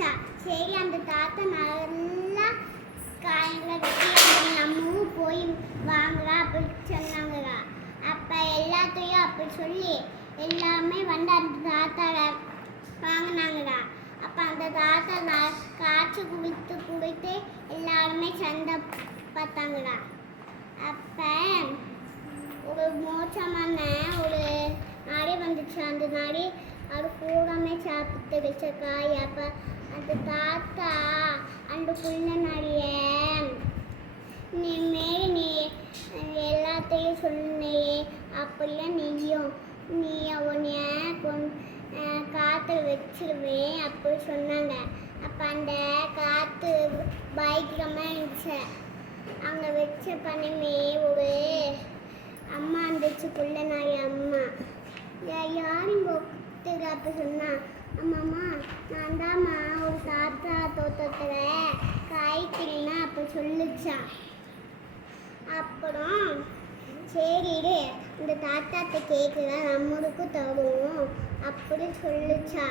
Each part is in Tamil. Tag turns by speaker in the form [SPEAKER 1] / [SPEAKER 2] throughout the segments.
[SPEAKER 1] இருந்துச்சா சரி அந்த தாத்தா நல்லா காயங்களை வெட்டி அந்த நம்மளும் போய் வாங்குறா அப்படின்னு சொன்னாங்கடா. அப்போ எல்லாத்தையும் அப்படி சொல்லி எல்லாமே வந்து அந்த தாத்தாவை வாங்கினாங்கடா. அப்போ அந்த தாத்தா காய்ச்சி குடித்து குடித்து எல்லாருமே சண்டை பார்த்தாங்கடா. அப்போ ஒரு மோசமான ஒரு நாடி வந்துச்சு. அந்த நாடி அவர் கூடமே சாப்பிட்டு வச்ச காய் அப்போ அந்த தாத்தா அந்த புள்ள நரிய நீ நீ எல்லாத்தையும் சொன்னே அப்படிலாம் நீயும் நீ உன்னை கொண் காற்று வச்சிருவேன் அப்படி சொன்னாங்க. அப்போ அந்த காற்று பயங்கரமாக இருந்துச்சு. அங்கே வச்ச பணமே ஒரு அம்மா இருந்துச்சு புள்ள நாய் அம்மா யா- யார் இங்கே ஒத்துக்க அப்படி சொன்னா அம்மாம்மா நான் தாம்மா ஒரு தாத்தா தோட்டத்தில் காய்க்கிறேன்னா அப்போ சொல்லுச்சான் அப்புறம் சரிடு இந்த தாத்தாட்ட கேட்குதா நம்மளுக்கும் தருவோம் அப்படி சொல்லுச்சா.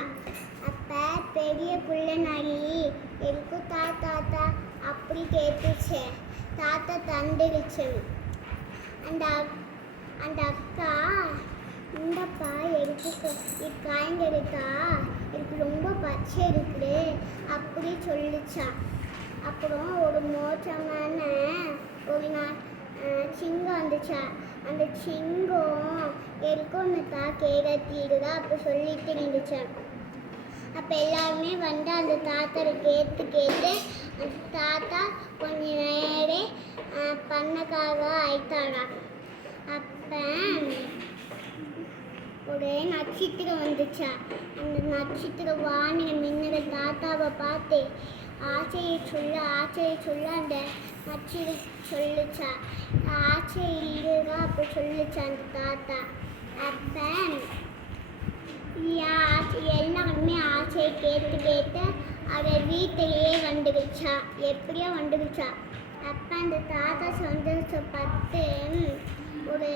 [SPEAKER 1] அப்போ பெரிய புள்ள நாடி எனக்கும் தா தாத்தா அப்படி கேட்டுச்சு. தாத்தா தந்துடுச்சு. அந்த அக்- அந்த அக்கா இந்தப்பா எடுத்து காய்ங்க எனக்கு ரொம்ப பச்சை இருக்குது அப்படி சொல்லுச்சா. அப்புறம் ஒரு மோசமான ஒரு நா- சிங்கம் வந்துச்சா? அந்த சிங்கம் எருக்கொன்னுக்கா தா கேடத்தீடுதா அப்போ சொல்லிட்டு இருந்துச்சா அப்போ எல்லாருமே வந்து அந்த தாத்தாவை கேட்டு கேட்டு அந்த தாத்தா கொஞ்ச நேரம் பண்ணக்காக ஆயிட்டாரா? அப்போ ஒரு நட்சத்திரம் வந்துச்சா? அந்த நட்சத்திரம் வானிலை மின்னல தாத்தாவை பார்த்து. ஆசையை சொல்ல ஆசையை சொல்ல அந்த நட்சத்திரம் சொல்லுச்சா? ஆசை இருடா அப்போ சொல்லுச்சா அந்த தாத்தா. அப்போ எல்லாருமே ஆசையை கேட்டு கேட்டு அதை வீட்டிலேயே வந்துடுச்சா எப்படியோ வந்துடுச்சா அப்போ அந்த தாத்தா சந்தோஷப்பட்டு ஒரு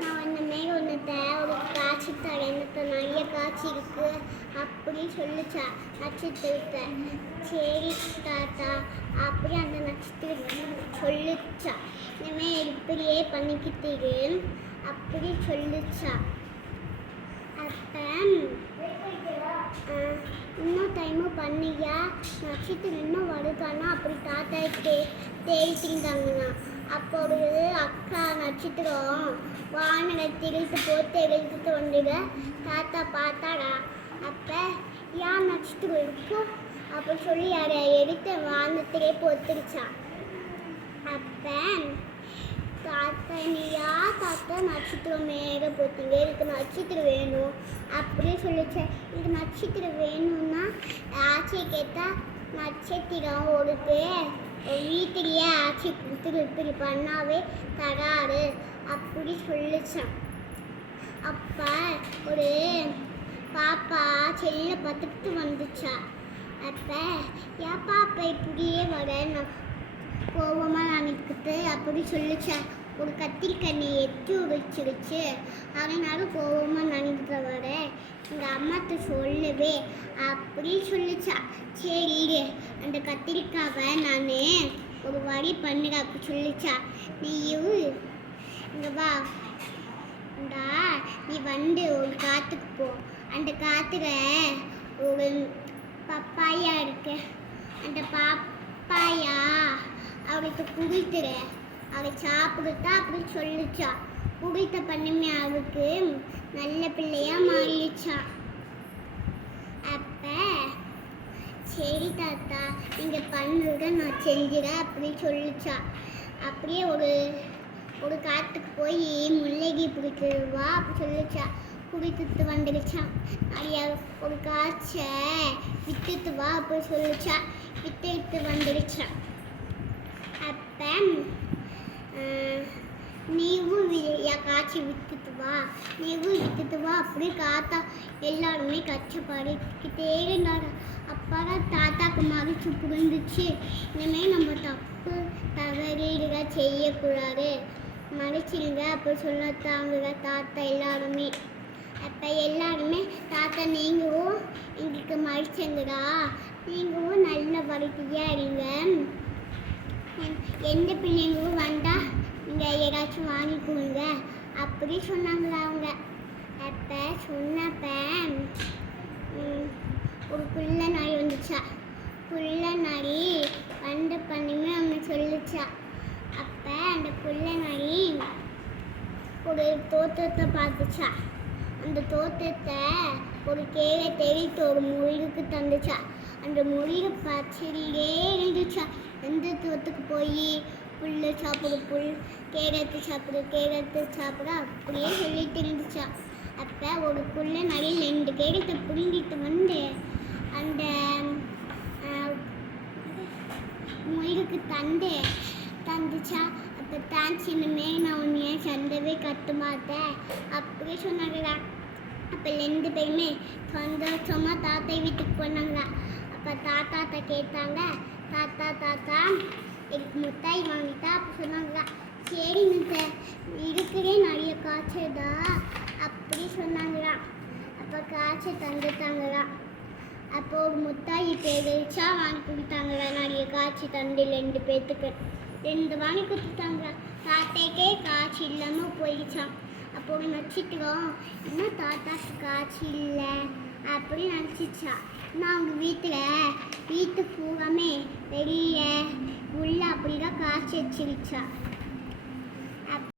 [SPEAKER 1] நான் ஒன்று மேல் ஒன்றுத்த ஒரு காட்சி தரேன். எனக்கு நிறைய காய்ச்சி இருக்கு. அப்படி சொல்லுச்சா நட்சத்திரத்தை. சரி தாத்தா அப்படி அந்த நட்சத்திரம் சொல்லுச்சா. இனிமேல் இப்படியே பண்ணிக்கிட்டு அப்படி சொல்லுச்சா. அப்போ இன்னும் டைமும் பண்ணியா? நட்சத்திரம் இன்னும் வருதானா? அப்படி தாத்தா தே தேடிட்டு இருந்தாங்கண்ணா அப்போ ஒரு அக்கா நட்சத்திரம் வானத்தில் இழுத்து போட்டு எழுத்துட்டு வந்துட. தாத்தா பார்த்தாடா அப்போ ஏன் நட்சத்திரம் இருக்கும் அப்போ சொல்லி அதை எடுத்து வானத்திலே போட்டுருச்சா அப்போ தாத்தா நீ யா தாத்தா நட்சத்திரம் மேலே போத்தீங்க. இதுக்கு நட்சத்திரம் வேணும். அப்படின்னு சொல்லிச்சேன் இது நட்சத்திரம் வேணும்னா ஆட்சியை கேட்டால் நட்சத்திரம் ஒருத்து வீட்டிலேயே ஆட்சி கொடுத்துரு இப்படி பண்ணாவே தராரு அப்படி சொல்லிச்சான் அப்போ ஒரு பாப்பா செல்ல பார்த்துக்கிட்டு வந்துச்சா. அப்போ ஏன் பாப்பா இப்படியே வர? நான் கோபமாக நினைக்கிட்டு அப்படி சொல்லிச்சா. ஒரு கத்திரிக்கண்ணை எத்தி உரிச்சிருச்சு அதனால கோபமாக நினைக்கிற வர. எங்கள் அம்மாட்ட சொல்லவே அப்படி சொல்லிச்சா. சரி அந்த கத்திரிக்காவை நான் ஒரு வரி பண்ணுற அப்படி சொல்லிச்சா. நீ இங்கே வா. நீ வந்து ஒரு காற்றுக்கு போ. அந்த காற்றுல ஒரு பப்பாயா இருக்கு. அந்த பப்பாயா அவளுக்கு குடித்துற அவரை சாப்பிடுத்தா அப்படி சொல்லிச்சா. குடித்த பண்ணுமே அவளுக்கு நல்ல பிள்ளையா மாறிடுச்சா. அப்ப சரி தாத்தா நீங்க பண்ணுறத நான் செஞ்சுறேன் அப்படி சொல்லிச்சா. அப்படியே ஒரு ஒரு காட்டுக்கு போய் முல்லைகி பிடிச்சிருவா அப்படி சொல்லிச்சா. குடித்துட்டு வந்துடுச்சான் நிறைய ஒரு காய்ச்ச விட்டுட்டு வா அப்படி சொல்லிச்சா விட்டுட்டு வந்துடுச்சான் அப்போ நீவும் காய்ச்சி விட்டுட்டு வா. நீவும் விட்டுட்டு வா. அப்படி தாத்தா எல்லாருமே கஷ்டப்பட்டுக்கிட்டே இருந்தாங்க. அப்பதான் தாத்தாக்கு மகிழ்ச்சி புரிந்துச்சு இனிமேல் நம்ம தப்பு தவறீடுக செய்யக்கூடாது. மறைச்சிருங்க அப்போ சொல்லத்தாங்க தாத்தா எல்லாருமே. அப்போ எல்லாருமே தாத்தா நீங்களும் எங்களுக்கு மறைச்சங்கடா நீங்களும் நல்ல வளர்த்தியாக இருங்க. எந்த பிள்ளைங்களும் வந்தால் நீங்கள் ஏதாச்சும் வாங்கி கொடுங்க அப்படி சொன்னாங்களா அவங்க. அப்போ சொன்னப்ப ஒரு புள்ள நாய் வந்துச்சா. புள்ள நாய் வந்த பண்ணுமே அவங்க சொல்லுச்சா. அப்போ அந்த புள்ள நாய் ஒரு தோற்றத்தை பார்த்துச்சா. அந்த தோட்டத்தை ஒரு கேளை தேடிட்டு ஒரு முருகுக்கு தந்துச்சா. அந்த முயல் பச்சடியிலே இருந்துச்சா எந்த தோத்துக்கு போய்? புல்லு சாப்பிடு புல் கேரத்து சாப்பிடு கேரத்து சாப்பிட அப்படியே சொல்லிட்டு இருந்துச்சா அப்போ ஒரு புல்ல நிறைய ரெண்டு கேரத்தை புரிஞ்சிட்டு வந்து அந்த முயலுக்கு தந்து தந்துச்சா. அப்போ தான் சின்னமே நான் உன்னைய சண்டவே கற்று மாட்டேன் அப்படியே சொன்னாங்க அப்போ ரெண்டு பேருமே சந்தோஷமாக தாத்தா வீட்டுக்கு போனாங்களா அப்போ தாத்தாட்ட கேட்டாங்க தாத்தா தாத்தா எனக்கு முட்டாய் வாங்கிட்டா அப்போ சொன்னாங்க. சரி சார் இருக்கிறே நிறைய காய்ச்சதா அப்படி சொன்னாங்களா அப்போ காய்ச்சல் தந்துட்டாங்களா அப்போ ஒரு முத்தாயி பேரிச்சா வாங்கி கொடுத்தாங்களா நிறைய காய்ச்சி தந்து ரெண்டு பேர்த்துக்கு ரெண்டு வாங்கி கொடுத்துட்டாங்களா. தாத்தைக்கே காய்ச்சி இல்லாமல் போயிடுச்சான் அப்போ ஒரு இன்னும் தாத்தாக்கு காய்ச்சி இல்லை அப்படி நினச்சிச்சா நான் அவங்க வீட்டில் வீட்டு பூராமே வெளியே உள்ள அப்படிதான் காய்ச்சி வச்சிருச்சா.